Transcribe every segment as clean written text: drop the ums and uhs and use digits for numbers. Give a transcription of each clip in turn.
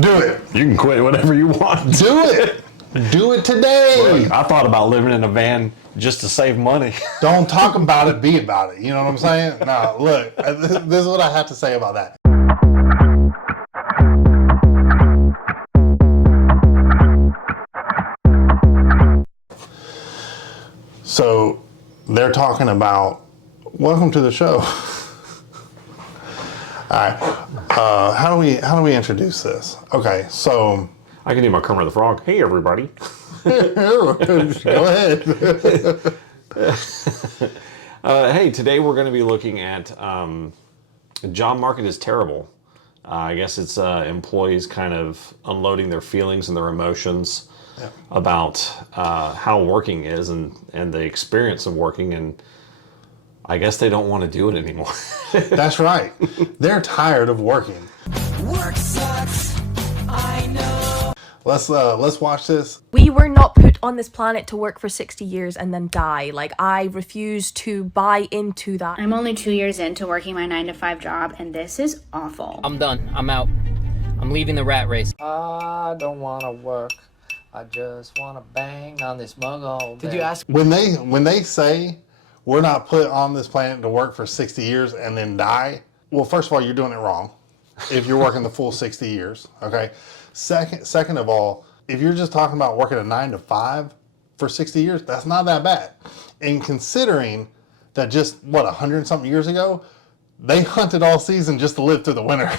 Do it. You can quit whatever you want. Do it. Do it today. Look, I thought about living in a van just to save money. Don't talk about it, be about it. You know what I'm saying? No, look, this is what I have to say about that. So they're talking about, welcome to the show. All right, how do we introduce this? Okay, so I can do my Kermit the Frog. Hey, everybody. go ahead. Hey, today we're going to be looking at job market is terrible. I guess it's employees kind of unloading their feelings and their emotions about how working is and the experience of working, and I guess they don't want to do it anymore. That's right. They're tired of working. Work sucks, I know. Let's watch this. We were not put on this planet to work for 60 years and then die. Like, I refuse to buy into that. I'm only 2 years into working my 9-to-5 job, and this is awful. I'm done. I'm out. I'm leaving the rat race. I don't want to work. I just want to bang on this mug all day. Did you ask? When they say we're not put on this planet to work for 60 years and then die, well, first of all, you're doing it wrong if you're working the full 60 years, okay? Second of all, if you're just talking about working a 9-to-5 for 60 years, that's not that bad. And considering that just, 100 and something years ago, they hunted all season just to live through the winter.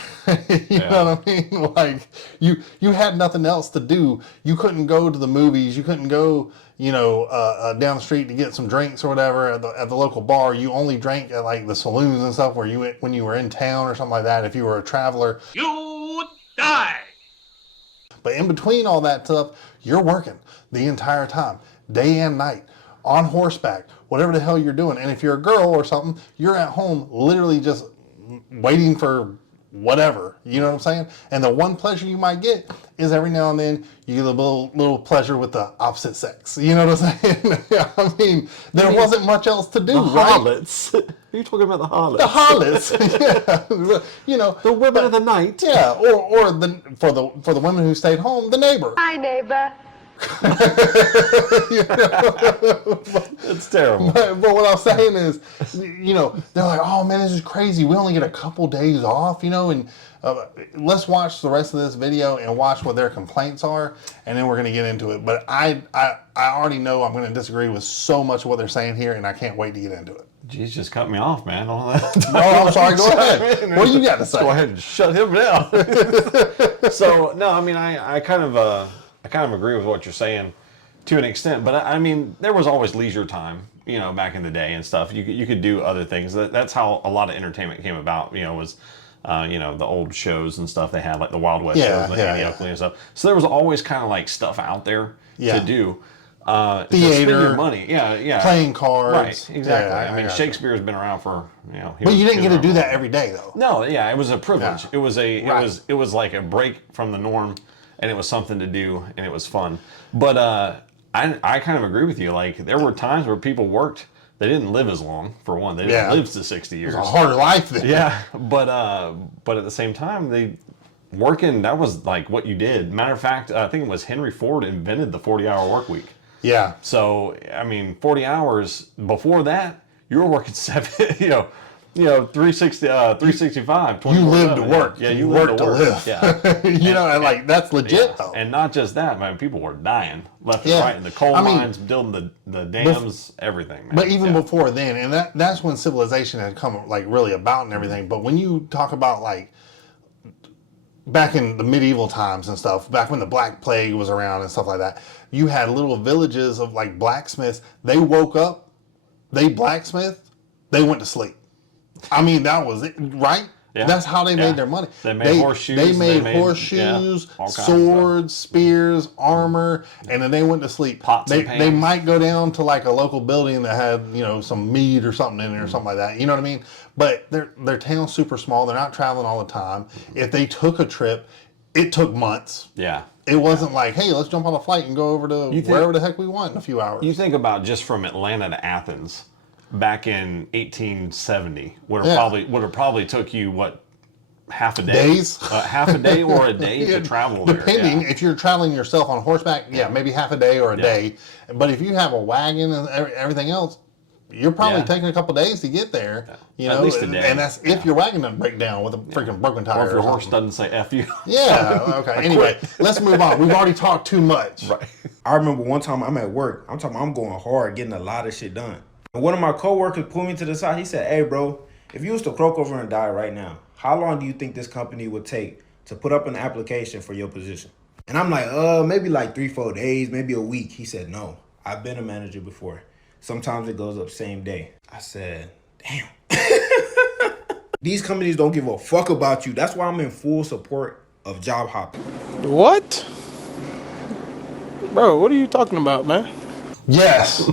You know what I mean? Like, you had nothing else to do. You couldn't go to the movies. You couldn't go, down the street to get some drinks or whatever at the local bar. You only drank at like the saloons and stuff when you were in town or something like that. If you were a traveler, you die. But in between all that stuff, you're working the entire time, day and night, on horseback, whatever the hell you're doing. And if you're a girl or something, you're at home literally just waiting for whatever. You know what I'm saying? And the one pleasure you might get is every now and then you get a little pleasure with the opposite sex. You know what I'm saying? I mean, there wasn't much else to do, right? Harlots. Are you talking about the harlots? The harlots, yeah. The women of the night. Yeah, or for the women who stayed home, the neighbor. Hi, neighbor. It's terrible. But what I'm saying is, they're like, oh man, this is crazy. We only get a couple days off, and let's watch the rest of this video and watch what their complaints are, and then we're going to get into it. But I already know I'm going to disagree with so much of what they're saying here, and I can't wait to get into it. Jeez, just cut me off, man. All that. No, I'm sorry. Go ahead. What do you got to say? Go ahead and shut him down. So, no, I mean, I kind of agree with what you're saying to an extent, but I mean, there was always leisure time, back in the day and stuff. You could do other things. That's how a lot of entertainment came about, was, the old shows and stuff they had, like the Wild West shows, like Annie Oakley and stuff. So there was always kind of like stuff out there to do. Theater, to spend your money, playing cards, right? Exactly. Yeah, I mean, Shakespeare's been around for but you didn't get to do that every day, though. No, it was a privilege. Yeah. It was like a break from the norm, and it was something to do, and it was fun. But I kind of agree with you. Like, there were times where people worked. They didn't live as long, for one. They didn't live to 60 years. It was a harder life then. Yeah, but at the same time, working, that was like what you did. Matter of fact, I think it was Henry Ford invented the 40-hour work week. Yeah. So, I mean, 40 hours before that, you were working 365, 24/7. You live to work. Yeah, you work to live. Yeah. And that's legit, though. And not just that, man, people were dying left and right in the coal mines, building the dams, everything, man. But even before then, and that's when civilization had come, like, really about and everything. But when you talk about, like, back in the medieval times and stuff, back when the Black Plague was around and stuff like that, you had little villages of, like, blacksmiths. They woke up, they blacksmithed, they went to sleep. I mean, that was it, right? Yeah. That's how they made their money. They made horseshoes. They made horseshoes, swords, spears, armor, and then they went to sleep. Pots and pans. They might go down to like a local building that had, some meat or something in it or something like that. You know what I mean? But their town's super small. They're not traveling all the time. If they took a trip, it took months. Yeah. It wasn't like, hey, let's jump on a flight and go over to wherever the heck we want in a few hours. You think about just from Atlanta to Athens back in 1870 would have probably took you half a day. Days? Half a day or a day to travel there. Depending, Yeah. if you're traveling yourself on horseback, maybe half a day or a day. But if you have a wagon and everything else, you're probably taking a couple days to get there. You know, At least a day. And that's if your wagon doesn't break down with a freaking broken tire. Or if your horse something. doesn't say F you. Yeah, okay. Anyway, let's move on. We've already talked too much. Right. I remember one time I'm at work. I'm going hard, getting a lot of shit done. And one of my coworkers pulled me to the side. He said, "Hey, bro, if you was to croak over and die right now, how long do you think this company would take to put up an application for your position?" And I'm like, maybe like 3-4 days, maybe a week. He said, "No, I've been a manager before. Sometimes it goes up same day." I said, damn. These companies don't give a fuck about you. That's why I'm in full support of job hopping. What? Bro, what are you talking about, man? Yes,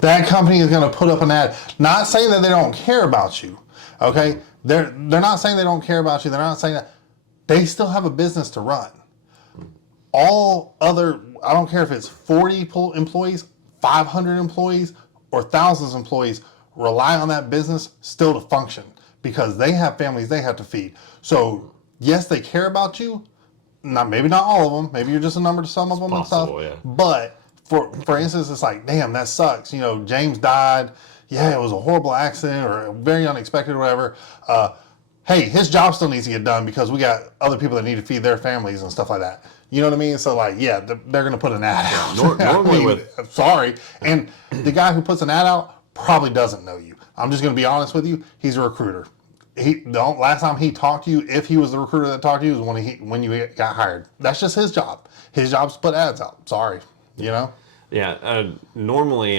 that company is going to put up an ad. Not saying that they don't care about you, okay? They're not saying they don't care about you. They're not saying that. They still have a business to run. All other, I don't care if it's 40 employees, 500 employees, or thousands of employees, rely on that business still to function because they have families they have to feed. So yes, they care about you. Maybe not all of them. Maybe you're just a number to some of them possible, and stuff. yeah. But for instance, it's like, damn, that sucks. You know, James died. Yeah, it was a horrible accident or very unexpected or whatever. Hey, his job still needs to get done because we got other people that need to feed their families and stuff like that. You know what I mean? So like, yeah, they're going to put an ad out. Normally sorry. And the guy who puts an ad out probably doesn't know you. I'm just going to be honest with you. He's a recruiter. The last time he talked to you, if he was the recruiter that talked to you, was when you got hired. That's just his job. His job is to put ads out. Sorry. You know? Yeah, normally,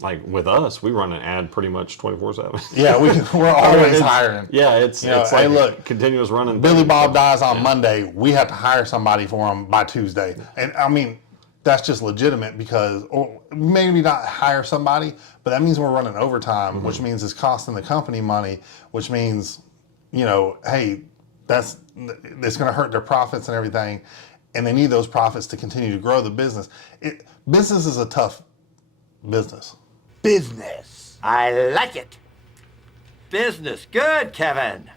like with us, we run an ad pretty much 24/7. Yeah, we're always hiring. Yeah, it's like, hey, look, continuous running. Billy Bob dies on Monday. We have to hire somebody for him by Tuesday. And I mean, that's just legitimate because, or maybe not hire somebody, but that means we're running overtime, which means it's costing the company money, which means, you know, hey, it's going to hurt their profits and everything. And they need those profits to continue to grow the business. Business is a tough business. Business. I like it. Business. Good, Kevin.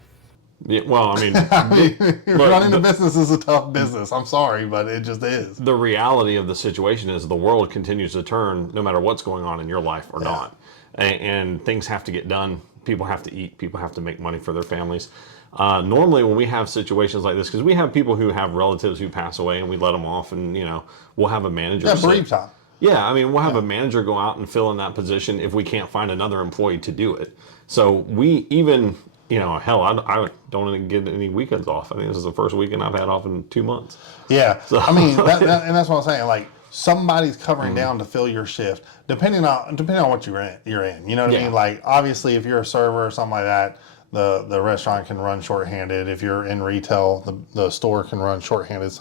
Yeah, well, I mean, running a business is a tough business. I'm sorry, but it just is. The reality of the situation is the world continues to turn no matter what's going on in your life or not. And things have to get done. People have to eat. People have to make money for their families. Normally when we have situations like this, because we have people who have relatives who pass away and we let them off and, you know, we'll have a manager. Yeah, bereave time. Yeah, I mean, we'll have a manager go out and fill in that position if we can't find another employee to do it. So we even, you know, hell, I don't even get any weekends off. I think this is the first weekend I've had off in 2 months. Yeah, so. I mean, and that's what I'm saying. Like, somebody's covering down to fill your shift, depending on what you're in. You know what I mean? Like, obviously, if you're a server or something like that, the restaurant can run shorthanded. If you're in retail, the store can run shorthanded.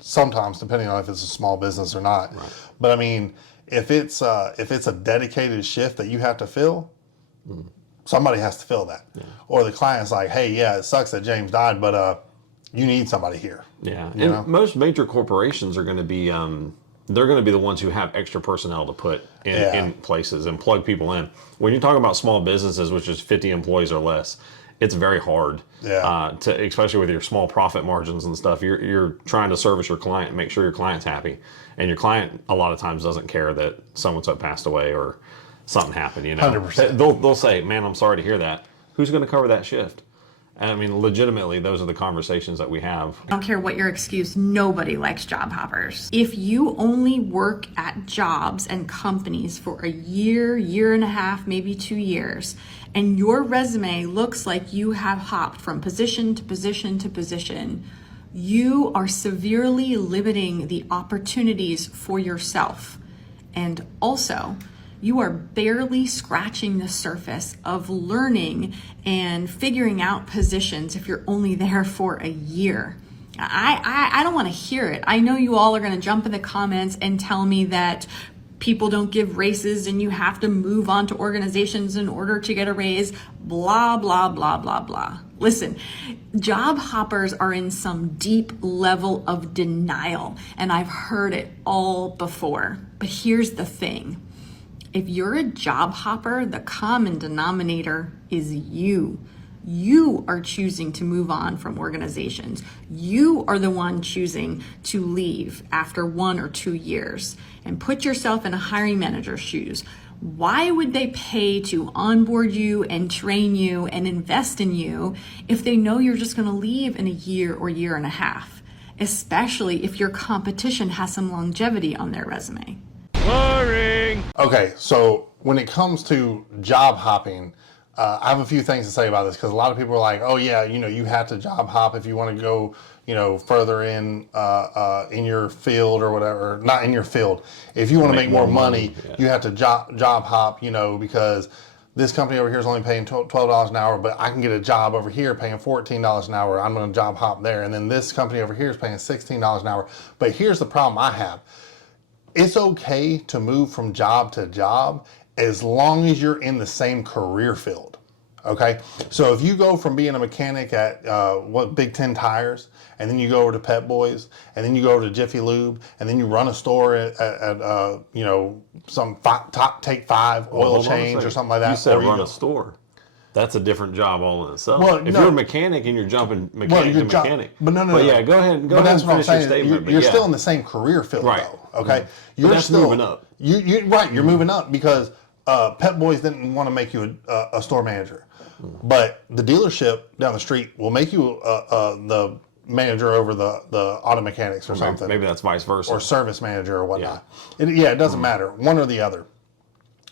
Sometimes, depending on if it's a small business or not. Right. But I mean, if it's a dedicated shift that you have to fill, somebody has to fill that. Yeah. Or the client's like, hey, yeah, it sucks that James died, but you need somebody here. Yeah, and most major corporations are going to be they're going to be the ones who have extra personnel to put in places and plug people in. When you're talking about small businesses, which is 50 employees or less, it's very hard to, especially with your small profit margins and stuff. You're trying to service your client and make sure your client's happy. And your client a lot of times doesn't care that so-and-so passed away or something happened, you know. 100%. They'll say, man, I'm sorry to hear that. Who's going to cover that shift? And I mean, legitimately, those are the conversations that we have. I don't care what your excuse, nobody likes job hoppers. If you only work at jobs and companies for a year and a half, maybe 2 years, and your resume looks like you have hopped from position to position to position, you are severely limiting the opportunities for yourself. And also, you are barely scratching the surface of learning and figuring out positions if you're only there for a year. I don't want to hear it. I know you all are going to jump in the comments and tell me that people don't give raises and you have to move on to organizations in order to get a raise, blah, blah, blah, blah, blah. Listen, job hoppers are in some deep level of denial, and I've heard it all before. But here's the thing. If you're a job hopper, the common denominator is you. You are choosing to move on from organizations. You are the one choosing to leave after 1 or 2 years. And put yourself in a hiring manager's shoes. Why would they pay to onboard you and train you and invest in you if they know you're just going to leave in a year or year and a half? Especially if your competition has some longevity on their resume. Boring. Okay, so when it comes to job hopping, I have a few things to say about this because a lot of people are like, "Oh yeah, you have to job hop if you want to go, further in your field or whatever. Not in your field. If you want to make more money, you have to job hop, because this company over here is only paying $12 an hour, but I can get a job over here paying $14 an hour. I'm going to job hop there, and then this company over here is paying $16 an hour. But here's the problem I have. It's okay to move from job to job as long as you're in the same career field, okay? So if you go from being a mechanic at Big Ten Tires, and then you go over to Pet Boys, and then you go over to Jiffy Lube, and then you run a store at some top Take 5 oil change or something like that. You said run a store. That's a different job all in itself. Well, if you're a mechanic and you're jumping mechanic to mechanic. But no. But yeah, go ahead and that's what I'm finish your saying. statement. You're still in the same career field, right. though. Okay, Mm-hmm. You're still moving up. You're moving up because Pet Boys didn't want to make you a store manager, but the dealership down the street will make you the manager over the auto mechanics or something. Maybe that's vice versa. Or service manager or whatnot. It doesn't matter, one or the other.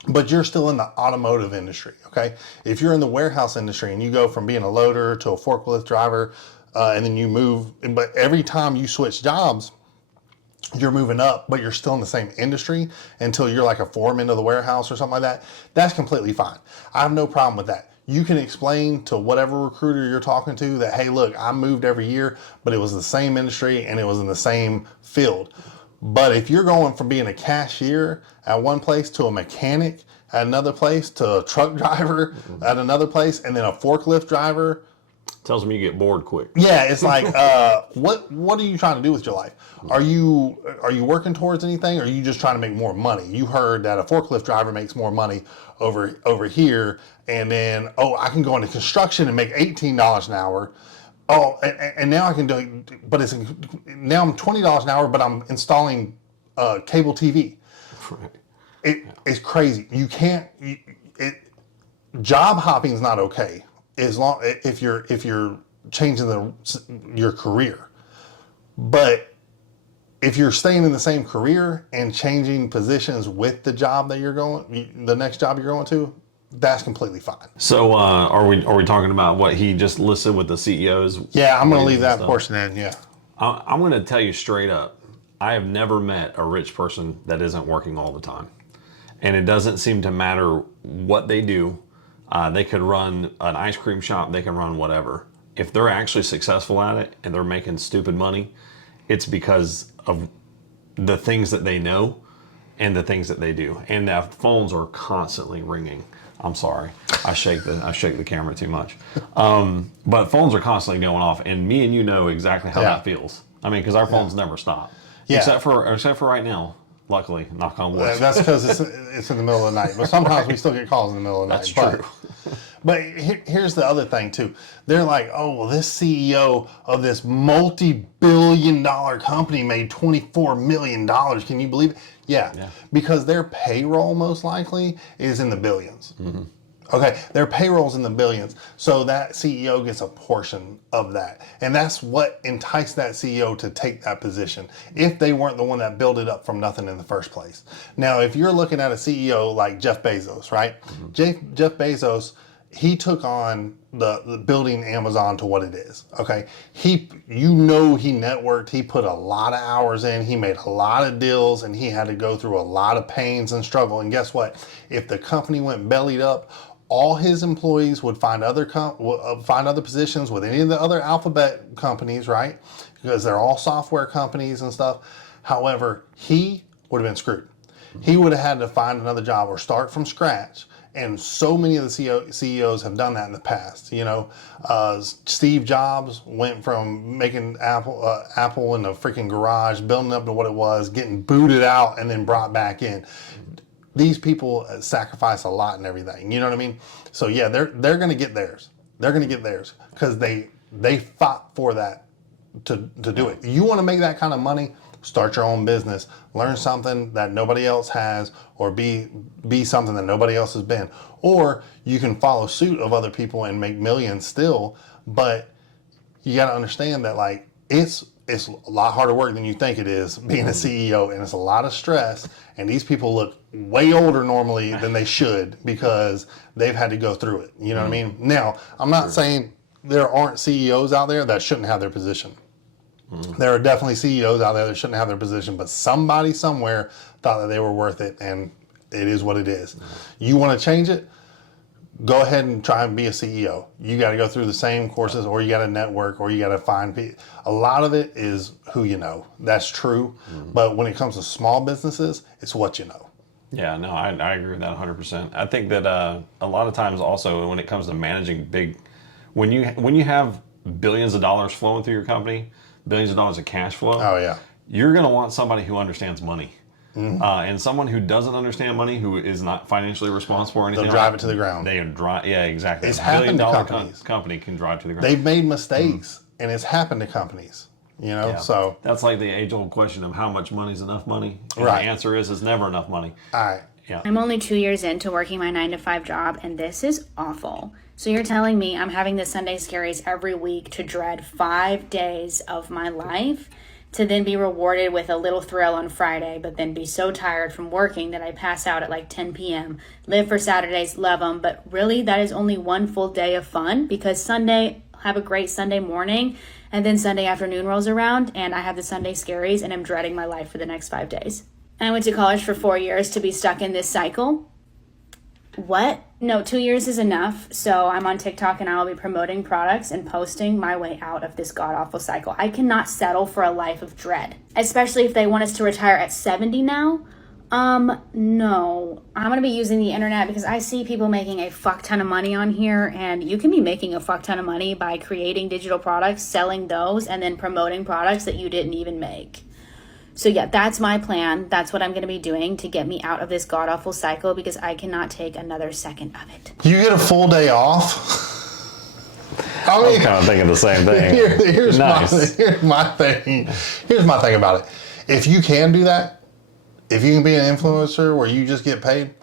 But you're still in the automotive industry, okay? If you're in the warehouse industry and you go from being a loader to a forklift driver, and then you move, but every time you switch jobs, you're moving up, but you're still in the same industry until you're like a foreman of the warehouse or something like that. That's completely fine. I have no problem with that. You can explain to whatever recruiter you're talking to that, hey, look, I moved every year, but it was the same industry and it was in the same field. But if you're going from being a cashier at one place to a mechanic at another place to a truck driver at another place and then a forklift driver, tells me you get bored quick. Yeah, it's like, what are you trying to do with your life? Are you working towards anything, or are you just trying to make more money? You heard that a forklift driver makes more money over here, and then I can go into construction and make $18 an hour. Oh, and now I can do it, but now I'm $20 an hour, but I'm installing cable TV. It's crazy. You can't. Job hopping is not okay if you're changing your career, but if you're staying in the same career and changing positions with the job that the next job you're going to, that's completely fine. So are we talking about what he just listed with the CEOs? Yeah, I'm going to leave that portion in. Yeah, I'm going to tell you straight up. I have never met a rich person that isn't working all the time, and it doesn't seem to matter what they do. They could run an ice cream shop. They can run whatever. If they're actually successful at it and they're making stupid money, it's because of the things that they know and the things that they do. And their phones are constantly ringing. I'm sorry, I shake the camera too much. But phones are constantly going off, and me and you know exactly how that feels. I mean, because our phones never stop, except for right now. Luckily, knock on wood. That's because it's in the middle of the night. But sometimes we still get calls in the middle of the night. That's true. But here's the other thing too. They're like, oh, well, this CEO of this multi-billion-dollar company made $24 million. Can you believe it? Yeah, because their payroll most likely is in the billions. Mm-hmm. Okay, their payroll's in the billions, so that CEO gets a portion of that. And that's what enticed that CEO to take that position, if they weren't the one that built it up from nothing in the first place. Now, if you're looking at a CEO like Jeff Bezos, right? Mm-hmm. Jeff Bezos, he took on the building Amazon to what it is, okay? He networked, he put a lot of hours in, he made a lot of deals, and he had to go through a lot of pains and struggle. And guess what? If the company went bellied up, all his employees would find other positions with any of the other alphabet companies, right? Because they're all software companies and stuff. However, he would have been screwed. He would have had to find another job or start from scratch. And so many of the CEOs have done that in the past. Steve Jobs went from making Apple in a freaking garage, building up to what it was, getting booted out, and then brought back in. These people sacrifice a lot and everything. You know what I mean? So yeah, they're going to get theirs. They're going to get theirs because they fought for that to do it. You want to make that kind of money? Start your own business. Learn something that nobody else has, or be something that nobody else has been. Or you can follow suit of other people and make millions still, but you got to understand that like it's a lot harder work than you think it is being a CEO, and it's a lot of stress, and these people look way older normally than they should because they've had to go through it. You know what I mean? Now, I'm not saying there aren't CEOs out there that shouldn't have their position. There are definitely CEOs out there that shouldn't have their position, but somebody somewhere thought that they were worth it, and it is what it is. You want to change it? Go ahead and try and be a CEO. You got to go through the same courses, or you got to network, or you got to find people. A lot of it is who you know. That's true. But when it comes to small businesses, it's what you know. Yeah, no, I agree with that 100%. I think that a lot of times also when it comes to managing big, when you have billions of dollars flowing through your company, billions of dollars of cash flow. Oh yeah. You're going to want somebody who understands money. And someone who doesn't understand money, who is not financially responsible or anything, They'll drive it to the ground. They drive, yeah, exactly. It's $1 happened to billion companies. Company can drive to the ground. They've made mistakes, and it's happened to companies. You know, Yeah. so that's like the age-old question of how much money is enough money. And Right. The answer is it's never enough money. all right. Yeah. I'm only 2 years into working my 9-to-5 job, and this is awful. So you're telling me I'm having the Sunday scaries every week to dread 5 days of my life, to then be rewarded with a little thrill on Friday, but then be so tired from working that I pass out at like 10 p.m. Live for Saturdays, love them, but really that is only one full day of fun, because Sunday, have a great Sunday morning, and then Sunday afternoon rolls around and I have the Sunday scaries and I'm dreading my life for the next 5 days. I went to college for 4 years to be stuck in this cycle. What? No, 2 years is enough. So I'm on TikTok and I'll be promoting products and posting my way out of this god-awful cycle. I cannot settle for a life of dread, especially if they want us to retire at 70 now. No. I'm going to be using the internet because I see people making a fuck ton of money on here, and you can be making a fuck ton of money by creating digital products, selling those, and then promoting products that you didn't even make. So yeah, that's my plan. That's what I'm going to be doing to get me out of this god-awful cycle, because I cannot take another second of it. You get a full day off. I was kind of thinking the same thing. Here's Nice. my thing. Here's my thing about it. If you can do that, if you can be an influencer where you just get paid,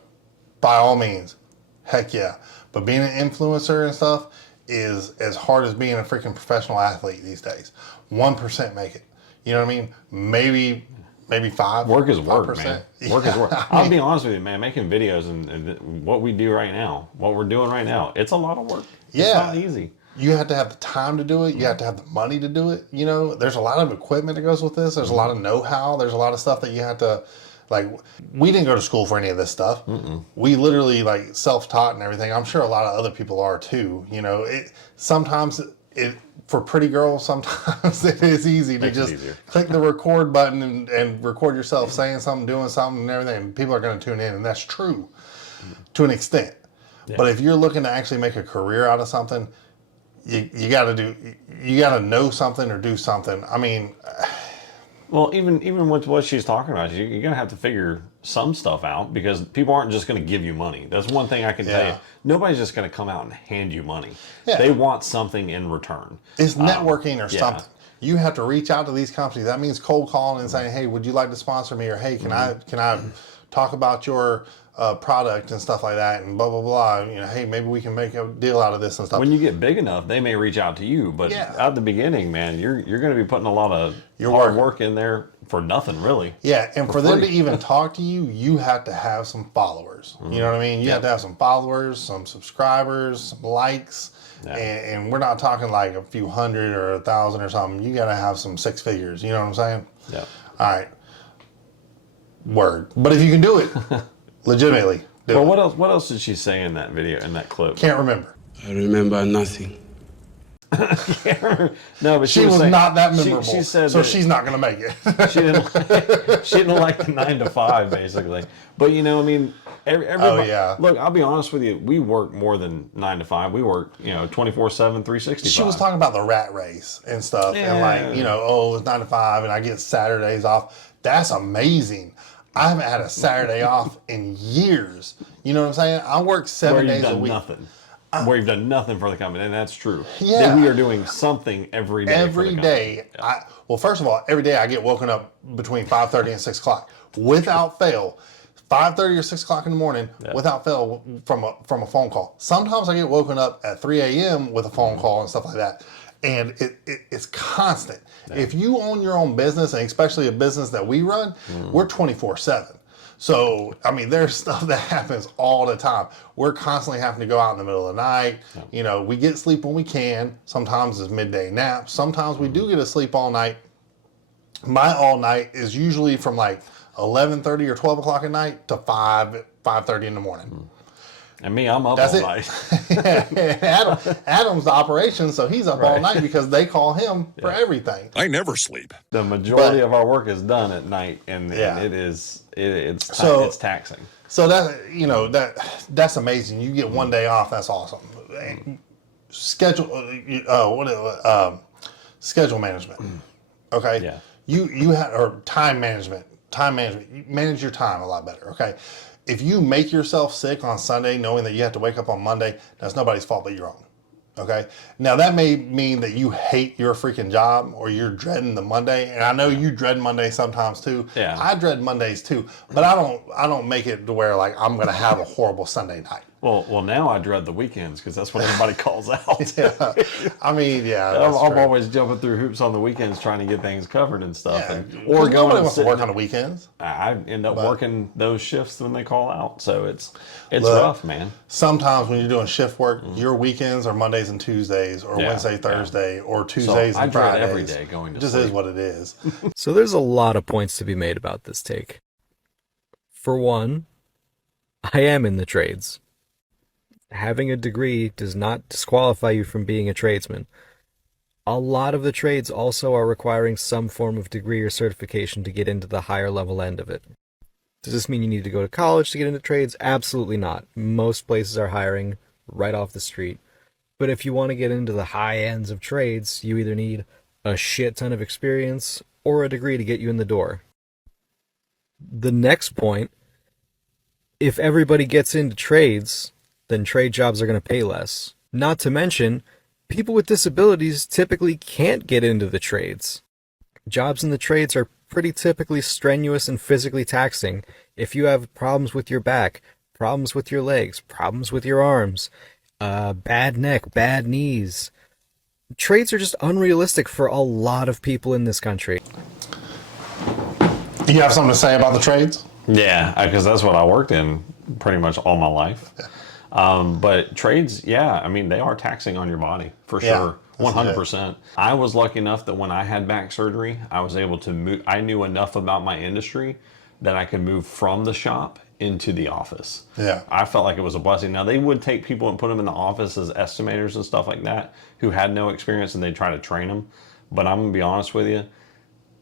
by all means, heck yeah. But being an influencer and stuff is as hard as being a freaking professional athlete these days. 1% make it. You know what I mean? Maybe 5%. Work is work, 5%. man. Yeah. Work is work. I'll be honest with you, man. Making videos and what we do right now, what we're doing right now, it's a lot of work. Yeah. It's not easy. You have to have the time to do it. You have to have the money to do it. You know, there's a lot of equipment that goes with this. There's a lot of know-how. There's a lot of stuff that you have to, like, we didn't go to school for any of this stuff. We literally, like, self-taught and everything. I'm sure a lot of other people are too. You know, sometimes for pretty girls, sometimes it is easy to just click the record button and record yourself saying something, doing something and everything. And people are going to tune in, and that's true to an extent. Yeah. But if you're looking to actually make a career out of something, you got to know something or do something. I mean, well, even with what she's talking about, you're going to have to figure some stuff out, because people aren't just going to give you money. That's one thing I can tell you. Nobody's just going to come out and hand you money. Yeah. They want something in return. It's networking or something. You have to reach out to these companies. That means cold calling and saying, hey, would you like to sponsor me? Or, hey, can I talk about your product and stuff like that, and blah, blah, blah. You know, hey, maybe we can make a deal out of this and stuff. When you get big enough, they may reach out to you, but at the beginning, man, you're going to be putting a lot of hard work in there for nothing, really. Yeah, and for them to even talk to you, you have to have some followers. You know what I mean? You have to have some followers, some subscribers, some likes, and we're not talking like a few hundred or 1,000 or something. You got to have some six figures. You know what I'm saying? Yeah. All right. Word. But if you can do it, legitimately. Well, what else did she say in that video, in that clip? Can't remember. I remember nothing. No, but she was saying, not that memorable. She said so she's not going to make it. she didn't like the 9 to 5, basically. But you know, I mean, everybody. Look, I'll be honest with you. We work more than 9 to 5. We work, 24/7, 365. She was talking about the rat race and stuff, and like, it's 9 to 5, and I get Saturdays off. That's amazing. I haven't had a Saturday off in years. You know what I'm saying? I work 7 days a week. Nothing. where you've done nothing for the company, and that's true. Yeah. That we are doing something every day. Every day. Well, first of all, every day I get woken up between 5:30 and 6 o'clock without fail. 5:30 or 6 o'clock in the morning without fail from a phone call. Sometimes I get woken up at 3 a.m. with a phone call and stuff like that. And it's constant. If you own your own business, and especially a business that we run, we're 24/7. So, I mean, there's stuff that happens all the time. We're constantly having to go out in the middle of the night. You know, we get sleep when we can. Sometimes it's midday naps. Sometimes we do get to sleep all night. My all night is usually from like 11:30 or 12 o'clock at night to 5:30 in the morning. And me, I'm up That's all it. night. Adam's the operations, so he's up all night because they call him for everything. I never sleep. The majority of our work is done at night, and it's taxing. So that's amazing. You get one day off. That's awesome. Schedule schedule management. Okay. Yeah. You have or time management. Time management. You manage your time a lot better. Okay. If you make yourself sick on Sunday knowing that you have to wake up on Monday, that's nobody's fault but your own. Okay. Now that may mean that you hate your freaking job or you're dreading the Monday. And I know you dread Monday sometimes too. Yeah. I dread Mondays too, but I don't make it to where like I'm gonna have a horrible Sunday night. Well, now I dread the weekends because that's when everybody calls out. Yeah. I mean, yeah. I'm always jumping through hoops on the weekends trying to get things covered and stuff. Yeah. Or Nobody going wants to work on the weekends. I end up working those shifts when they call out. So it's rough, man. Sometimes when you're doing shift work, your weekends are Mondays and Tuesdays or Wednesday, Thursday, or Tuesdays and Fridays. I dread every day going to sleep. It just is what it is. So there's a lot of points to be made about this take. For one, I am in the trades. Having a degree does not disqualify you from being a tradesman. A lot of the trades also are requiring some form of degree or certification to get into the higher level end of it. Does this mean you need to go to college to get into trades? Absolutely not. Most places are hiring right off the street. But if you want to get into the high ends of trades, you either need a shit ton of experience or a degree to get you in the door. The next point, if everybody gets into trades, then trade jobs are going to pay less. Not to mention, people with disabilities typically can't get into the trades. Jobs in the trades are pretty typically strenuous and physically taxing. If you have problems with your back, problems with your legs, problems with your arms, bad neck, bad knees, trades are just unrealistic for a lot of people in this country. You have something to say about the trades? Yeah, because that's what I worked in pretty much all my life. But trades, I mean, they are taxing on your body for sure. 100%. I was lucky enough that when I had back surgery, I was able to move. I knew enough about my industry that I could move from the shop into the office. Yeah. I felt like it was a blessing. Now, they would take people and put them in the office as estimators and stuff like that who had no experience, and they'd try to train them. But I'm going to be honest with you,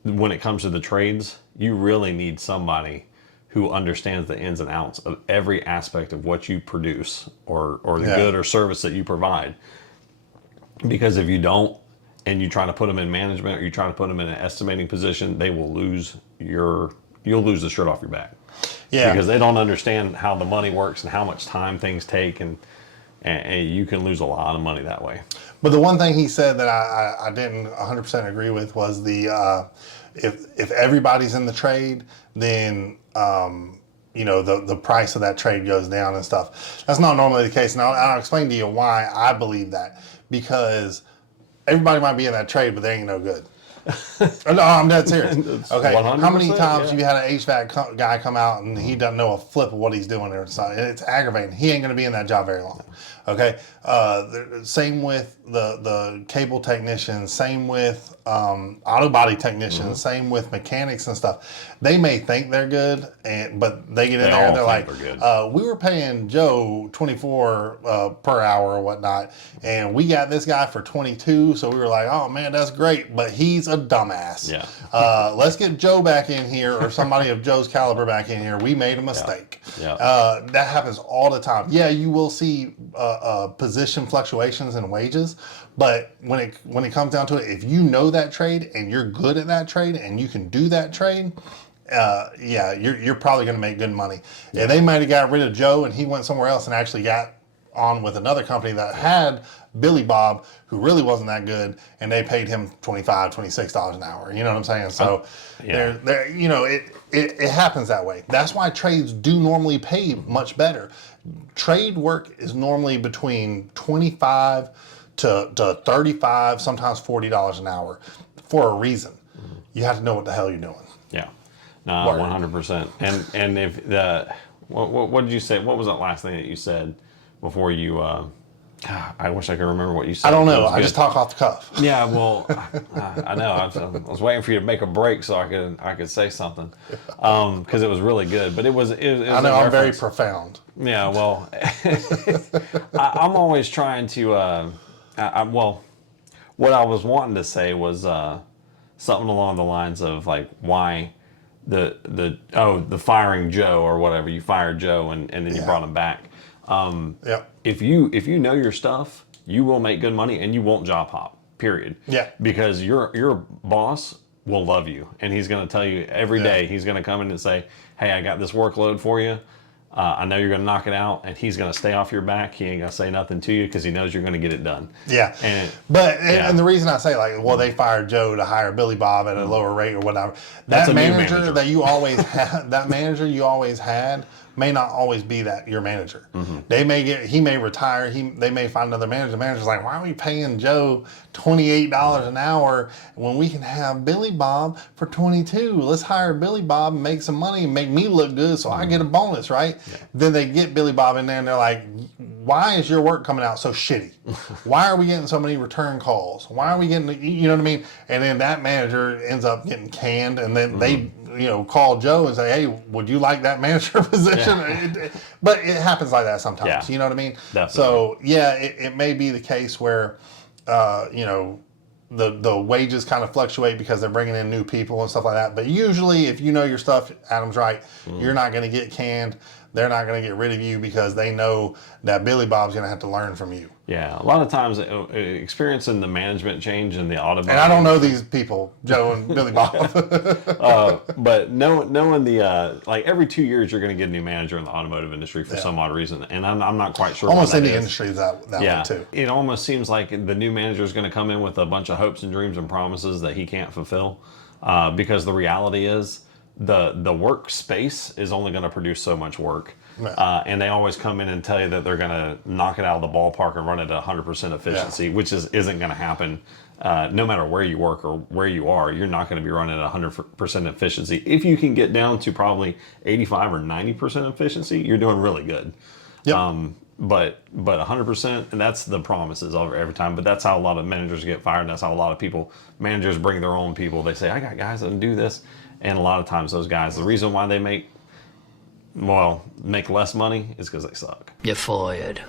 when it comes to the trades, you really need somebody who understands the ins and outs of every aspect of what you produce or the good or service that you provide. Because if you don't, and you try to put them in management or you try to put them in an estimating position, they will you'll lose the shirt off your back. Yeah. Because they don't understand how the money works and how much time things take, and you can lose a lot of money that way. But the one thing he said that I didn't 100% agree with was if everybody's in the trade, then the price of that trade goes down and stuff. That's not normally the case. Now I'll explain to you why I believe that. Because everybody might be in that trade, but they ain't no good. No, I'm dead serious. Okay, how many times have you had an HVAC guy come out and he doesn't know a flip of what he's doing there? It's aggravating. He ain't going to be in that job very long. Okay, same with the cable technicians, same with auto body technicians, same with mechanics and stuff. They may think they're good, but they get in there and they're like, we were paying Joe 24 per hour or whatnot, and we got this guy for 22, so we were like, oh man, that's great, but he's a dumbass. Yeah. Let's get Joe back in here, or somebody of Joe's caliber back in here. We made a mistake. Yeah. That happens all the time. Yeah, you will see position fluctuations in wages, but when it comes down to it, if you know that trade and you're good at that trade and you can do that trade, you're probably going to make good money. Yeah, they might have got rid of Joe and he went somewhere else and actually got on with another company that had Billy Bob, who really wasn't that good, and they paid him $25, $26 an hour. You know what I'm saying? So there, you know, it happens that way. That's why trades do normally pay much better. Trade work is normally between 25 to 35, sometimes $40 an hour for a reason. You have to know what the hell you're doing. Yeah. No, 100%. And if the what did you say? What was that last thing that you said before you? I wish I could remember what you said. I don't know. I just talk off the cuff. Yeah, well, I know. I was waiting for you to make a break so I could say something because it was really good. But it was I know I'm very profound. Yeah, well, I'm always trying to. Well, what I was wanting to say was something along the lines of like why the firing Joe or whatever, you fired Joe and then you brought him back. If you know your stuff, you will make good money and you won't job hop. Period. Yeah. Because your boss will love you and he's going to tell you every day. He's going to come in and say, "Hey, I got this workload for you. I know you're going to knock it out," and he's going to stay off your back. He ain't going to say nothing to you because he knows you're going to get it done. Yeah. And the reason I say like, well, they fired Joe to hire Billy Bob at a lower rate or whatever. That manager that you always had, that manager you always had, may not always be that your manager. He may retire. They may find another manager. The manager's like, why are we paying Joe $28 an hour when we can have Billy Bob for $22? Let's hire Billy Bob and make some money and make me look good so I get a bonus, right? Then they get Billy Bob in there and they're like, why is your work coming out so shitty? Why are we getting so many return calls? Why are we getting, you know what I mean? And then that manager ends up getting canned and then they call Joe and say, hey, would you like that manager position? But it happens like that sometimes. You know what I mean? Definitely. So it may be the case where the wages kind of fluctuate because they're bringing in new people and stuff like that. But usually if you know your stuff, Adam's right, you're not going to get canned. They're not going to get rid of you because they know that Billy Bob's going to have to learn from you. Yeah, a lot of times experiencing the management change in the automotive. And I don't know these people, Joe and Billy Bob. But knowing the like every 2 years you're going to get a new manager in the automotive industry for some odd reason, and I'm not quite sure. Almost any industry is that way too. It almost seems like the new manager is going to come in with a bunch of hopes and dreams and promises that he can't fulfill, because the reality is the workspace is only going to produce so much work. And they always come in and tell you that they're going to knock it out of the ballpark and run it at 100% efficiency, which isn't going to happen. No matter where you work or where you are, you're not going to be running at 100% efficiency. If you can get down to probably 85 or 90% efficiency, you're doing really good. But 100%, and that's the promises every time. But that's how a lot of managers get fired. And that's how a lot of managers bring their own people. They say, I got guys that can do this. And a lot of times those guys, the reason why they make less money is because they suck. You're fired.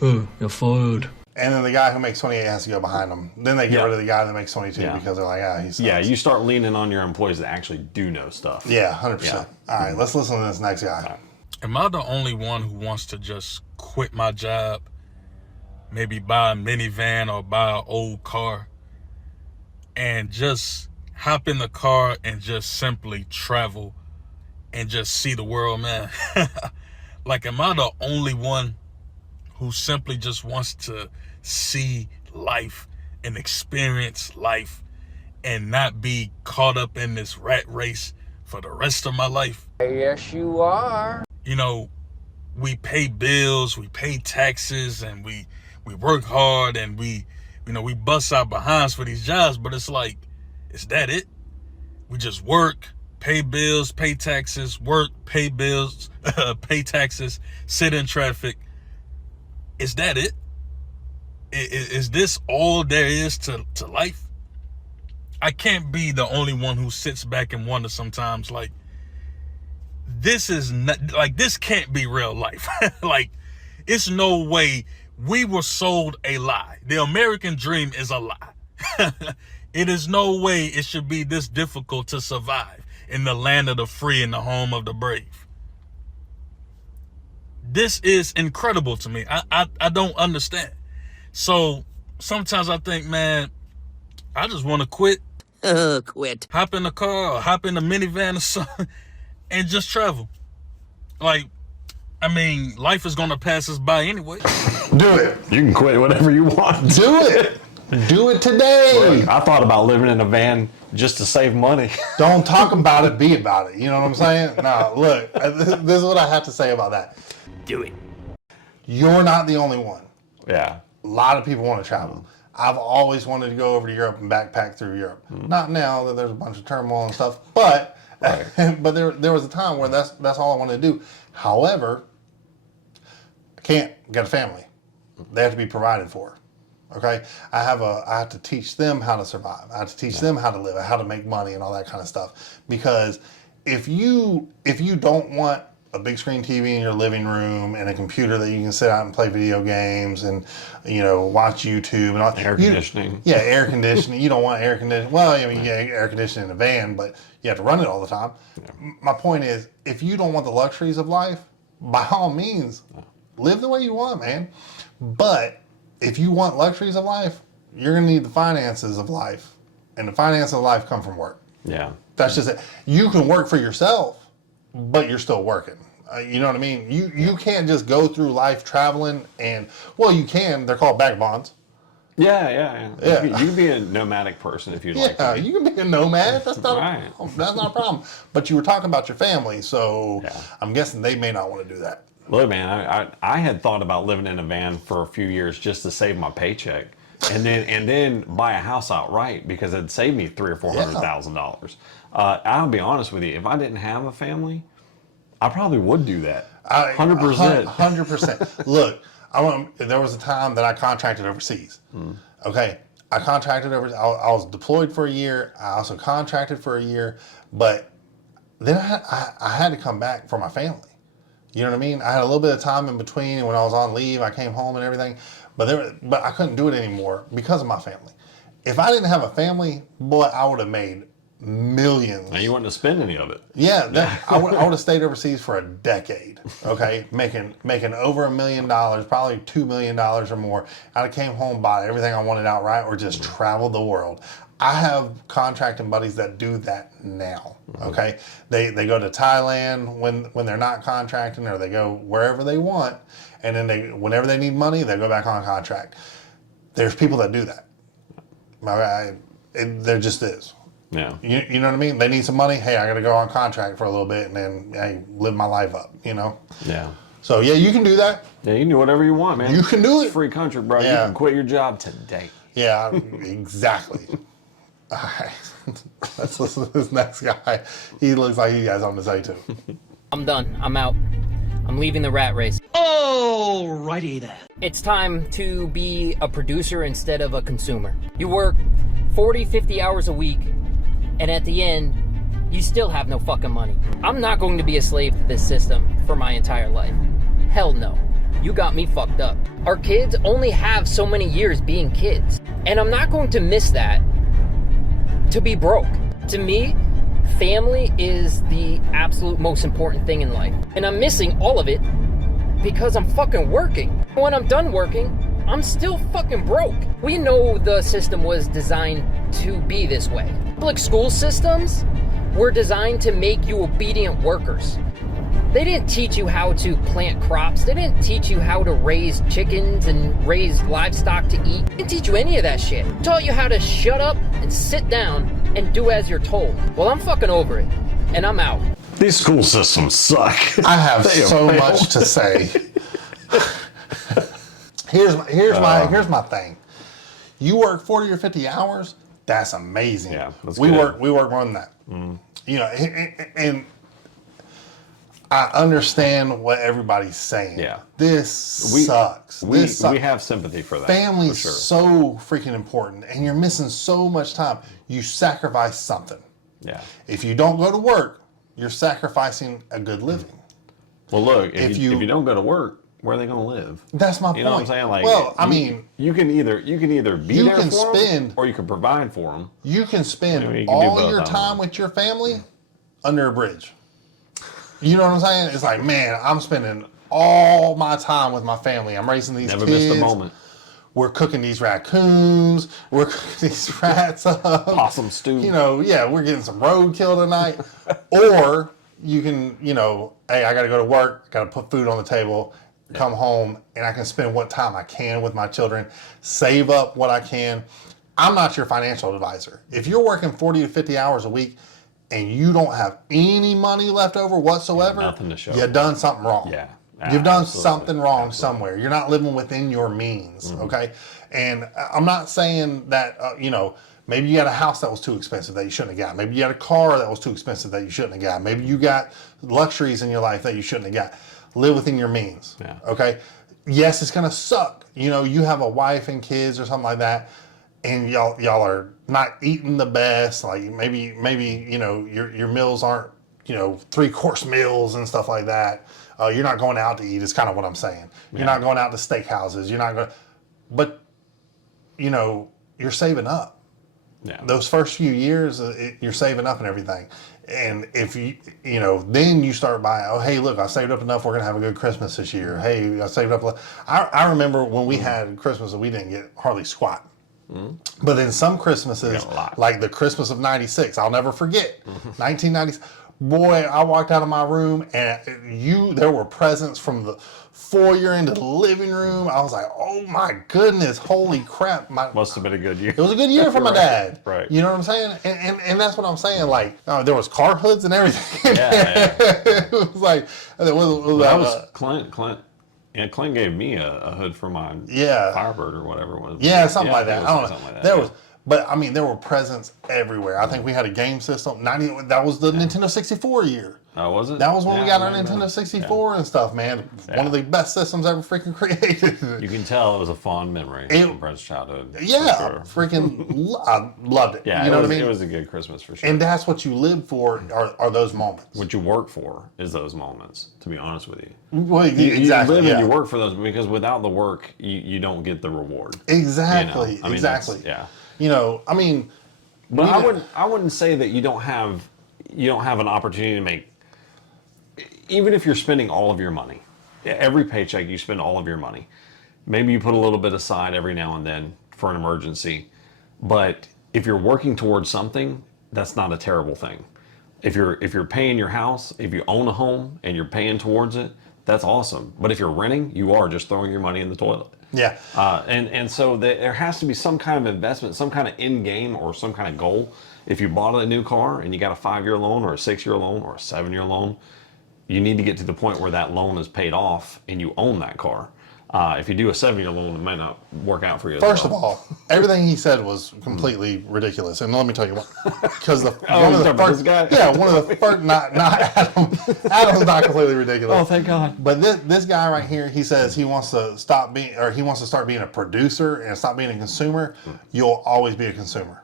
You're fired. And then the guy who makes 28 has to go behind them. Then they get rid of the guy that makes 22 because they're like, he sucks. Yeah, you start leaning on your employees that actually do know stuff. Yeah, 100%. All right, let's listen to this next guy. Am I the only one who wants to just quit my job? Maybe buy a minivan or buy an old car and just hop in the car and just simply travel and just see the world, man. Like, am I the only one who simply just wants to see life and experience life and not be caught up in this rat race for the rest of my life? Yes, you are. We pay bills, we pay taxes, and we work hard, and we bust our behinds for these jobs, but it's like, is that it? We just work, pay bills, pay taxes, work, pay bills, pay taxes, sit in traffic. Is that it? Is this all there is to life? I can't be the only one who sits back and wonders sometimes, like, this is not, like, this can't be real life. Like, it's no way. We were sold a lie. The American dream is a lie. It is no way it should be this difficult to survive in the land of the free and the home of the brave. This is incredible to me. I don't understand. So sometimes I think, man, I just want to quit. Quit. Hop in the car or hop in the minivan or something and just travel. Like, I mean, life is gonna pass us by anyway. Do it. You can quit whatever you want. Do it. Do it today. Look, I thought about living in a van just to save money. Don't talk about it, be about it. You know what I'm saying? No, look, this is what I have to say about that. Do it. You're not the only one. Yeah. A lot of people want to travel. I've always wanted to go over to Europe and backpack through Europe. Not now that there's a bunch of turmoil and stuff, but but there was a time where that's all I wanted to do. However, I can't get a family. They have to be provided for. Okay, I have to teach them how to survive. I have to teach them how to live, how to make money, and all that kind of stuff. Because if you don't want a big screen TV in your living room and a computer that you can sit out and play video games and watch YouTube and all air conditioning. Yeah, air conditioning. You don't want air conditioning. Well, I mean, air conditioning in a van, but you have to run it all the time. Yeah. My point is, if you don't want the luxuries of life, by all means, live the way you want, man. But if you want luxuries of life, you're going to need the finances of life. And the finances of life come from work. Yeah. That's just it. You can work for yourself, but you're still working. You know what I mean? You can't just go through life traveling and, well, you can. They're called vagabonds. Yeah. You can be a nomadic person if you'd like. Yeah, you can be a nomad. That's not that's not a problem. But you were talking about your family, so I'm guessing they may not want to do that. Look, man, I had thought about living in a van for a few years just to save my paycheck, and then buy a house outright because it'd save me $300,000 or $400,000. I'll be honest with you, if I didn't have a family, I probably would do that. 100%. 100%. Look, there was a time that I contracted overseas. Okay, I contracted overseas. I was deployed for a year. I also contracted for a year, but then I had to come back for my family. You know what I mean? I had a little bit of time in between, and when I was on leave, I came home and everything. But I couldn't do it anymore because of my family. If I didn't have a family, boy, I would have made millions. And you wouldn't have spent any of it. Yeah, I would have stayed overseas for a decade. Okay, making over $1 million, probably $2 million or more. I'd have came home, bought everything I wanted outright, or just traveled the world. I have contracting buddies that do that now. Okay, they go to Thailand when they're not contracting, or they go wherever they want, and then whenever they need money, they go back on contract. There's people that do that. There just is. Yeah. You know what I mean? They need some money. Hey, I got to go on contract for a little bit and then live my life up. Yeah. So yeah, you can do that. Yeah, you can do whatever you want, man. You can do it. It's free country, bro. Yeah. You can quit your job today. Yeah, exactly. All right. Let's listen to this next guy. He looks like he has something to say too. I'm done. I'm out. I'm leaving the rat race. Alrighty then. It's time to be a producer instead of a consumer. You work 40, 50 hours a week, and at the end, you still have no fucking money. I'm not going to be a slave to this system for my entire life. Hell no. You got me fucked up. Our kids only have so many years being kids, and I'm not going to miss that to be broke. To me, family is the absolute most important thing in life, and I'm missing all of it because I'm fucking working. When I'm done working, I'm still fucking broke. We know the system was designed to be this way. Public school systems were designed to make you obedient workers. They didn't teach you how to plant crops. They didn't teach you how to raise chickens and raise livestock to eat. They didn't teach you any of that shit. They taught you how to shut up and sit down and do as you're told. Well, I'm fucking over it, and I'm out. These school systems suck. I have so much to say. Here's my thing. You work 40 or 50 hours, that's amazing. Yeah, we work more than that. And I understand what everybody's saying. Yeah. This sucks. We have sympathy for that. Family's so freaking important, and you're missing so much time. You sacrifice something. Yeah. If you don't go to work, you're sacrificing a good living. Well, look, if you don't go to work, where are they going to live? That's my point. You know what I'm saying? Like, well, I mean, you can either be there for them, or you can provide for them. You can spend all your time with your family under a bridge. You know what I'm saying? It's like, man, I'm spending all my time with my family. I'm raising these kids. Never missed a moment. We're cooking these raccoons. We're cooking these rats up. Possum stew. We're getting some roadkill tonight. Or you can, hey, I got to go to work, got to put food on the table, come home, and I can spend what time I can with my children, save up what I can. I'm not your financial advisor. If you're working 40 to 50 hours a week and you don't have any money left over whatsoever, nothing to show. You've done something wrong. Yeah. You've done something wrong somewhere. You're not living within your means, okay? And I'm not saying that, maybe you got a house that was too expensive that you shouldn't have got. Maybe you had a car that was too expensive that you shouldn't have got. Maybe you got luxuries in your life that you shouldn't have got. Live within your means, okay? Yes, it's going to suck. You have a wife and kids or something like that, and y'all are not eating the best. Like maybe your meals aren't 3-course meals and stuff like that. You're not going out to eat. Is kind of what I'm saying. You're not going out to steakhouses. You're not going, but you're saving up. Yeah. Those first few years, you're saving up and everything. And if then you start buying. Oh, hey, look, I saved up enough. We're gonna have a good Christmas this year. Hey, I saved up. I remember when we had Christmas and we didn't get hardly squat. But then some Christmases, like the Christmas of '96, I'll never forget. 1990s. Boy, I walked out of my room and there were presents from the foyer into the living room. I was like, oh my goodness, holy crap. Must have been a good year. It was a good year for my dad. Right. You know what I'm saying? And that's what I'm saying. Like, there was car hoods and everything. Yeah. It was like, that was Clint. Yeah, Clint gave me a hood for my Firebird or whatever it was. Yeah, something like that. I don't know. Like that, there was, but I mean, there were presents everywhere. I think we had a game system. That was the Nintendo 64 year. Oh, was it? That was when we got our Nintendo 64 and stuff, man. One of the best systems ever freaking created. You can tell it was a fond memory from Brent's childhood. Yeah, freaking, I loved it. Yeah, you know what I mean? It was a good Christmas for sure. And that's what you live for are those moments. What you work for is those moments, to be honest with you. Well, exactly. You live and you work for those, because without the work, you don't get the reward. Exactly. I mean, exactly. Yeah. I mean, but I wouldn't say that you don't have an opportunity to make, even if you're spending all of your money, every paycheck you spend all of your money. Maybe you put a little bit aside every now and then for an emergency, but if you're working towards something, that's not a terrible thing. If you're paying your house, if you own a home and you're paying towards it, that's awesome. But if you're renting, you are just throwing your money in the toilet. Yeah. And so there has to be some kind of investment, some kind of end game or some kind of goal. If you bought a new car and you got a 5-year loan or a 6-year loan or a 7-year loan, you need to get to the point where that loan is paid off and you own that car. If you do a 7-year loan, it might not work out for you. First of all, everything he said was completely ridiculous, and let me tell you why. Because one of the first, not Adam. Adam's not completely ridiculous. Oh, thank God. But this guy right here, he says he wants to start being a producer and stop being a consumer. You'll always be a consumer.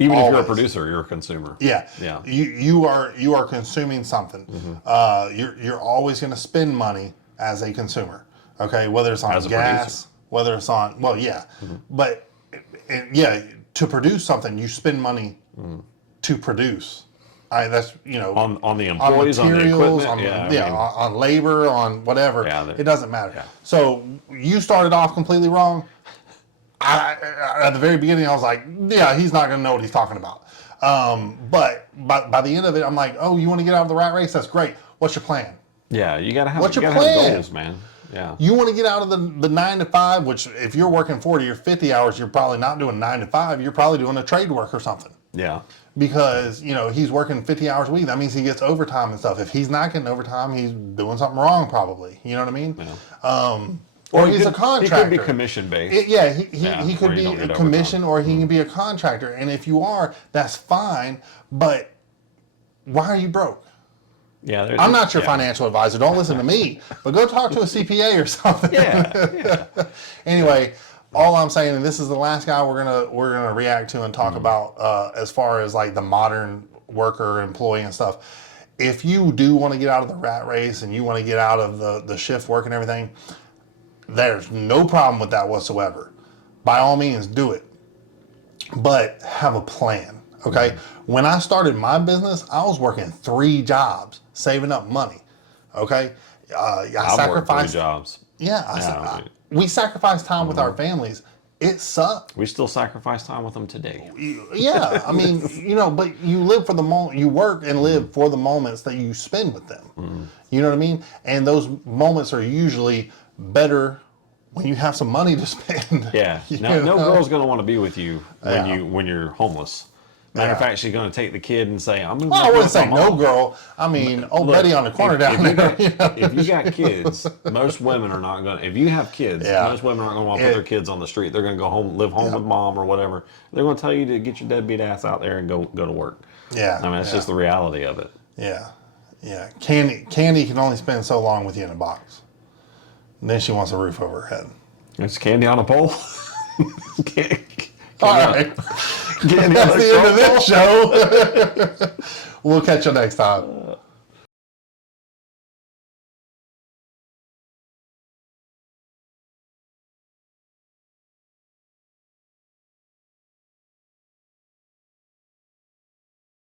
Even if you're a producer, you're a consumer. Yeah. Yeah. You are consuming something. You're always going to spend money as a consumer. Okay, whether it's on gas, whether it's on but to produce something, you spend money to produce. That's on the employees, on materials, the equipment, on labor, on whatever. It doesn't matter. Yeah. So you started off completely wrong. At the very beginning, I was like, yeah, he's not going to know what he's talking about. But by the end of it, I'm like, oh, you want to get out of the rat race? That's great. What's your plan? Yeah, you got to have. What's your plan? Have goals, man. Yeah. You want to get out of the 9 to 5, which if you're working 40 or 50 hours, you're probably not doing 9 to 5. You're probably doing a trade work or something. Yeah. Because, he's working 50 hours a week. That means he gets overtime and stuff. If he's not getting overtime, he's doing something wrong probably. You know what I mean? Yeah. Or he's a contractor. He could be commission based. He could be a commission or he can be a contractor. And if you are, that's fine. But why are you broke? Yeah, I'm not your financial advisor. Don't listen to me. But go talk to a CPA or something. Yeah. Anyway, all I'm saying, and this is the last guy we're gonna react to and talk about as far as like the modern worker, employee, and stuff. If you do want to get out of the rat race and you want to get out of the shift work and everything, there's no problem with that whatsoever. By all means, do it. But have a plan. Okay. When I started my business, I was working 3 jobs, saving up money. Okay. I sacrificed 3 jobs. Yeah. We sacrificed time with our families it sucked. We still sacrifice time with them today. Yeah, I mean, but you live for the moment. You work and live for the moments that you spend with them. You know what I mean? And those moments are usually better when you have some money to spend. Yeah. No girl's gonna want to be with you when you're homeless. Matter of fact, she's gonna take the kid and say, "I'm moving." Well, I wouldn't say no girl. I mean, Betty on the corner down there. If you got kids, most women are not gonna. If you have kids, most women aren't gonna want to put their kids on the street. They're gonna go home, live home with mom or whatever. They're gonna tell you to get your deadbeat ass out there and go to work. Yeah. I mean, that's just the reality of it. Yeah. Yeah. Candy can only spend so long with you in a box. And then she wants a roof over her head. It's candy on a pole. All right. That's the end of this show. We'll catch you next time.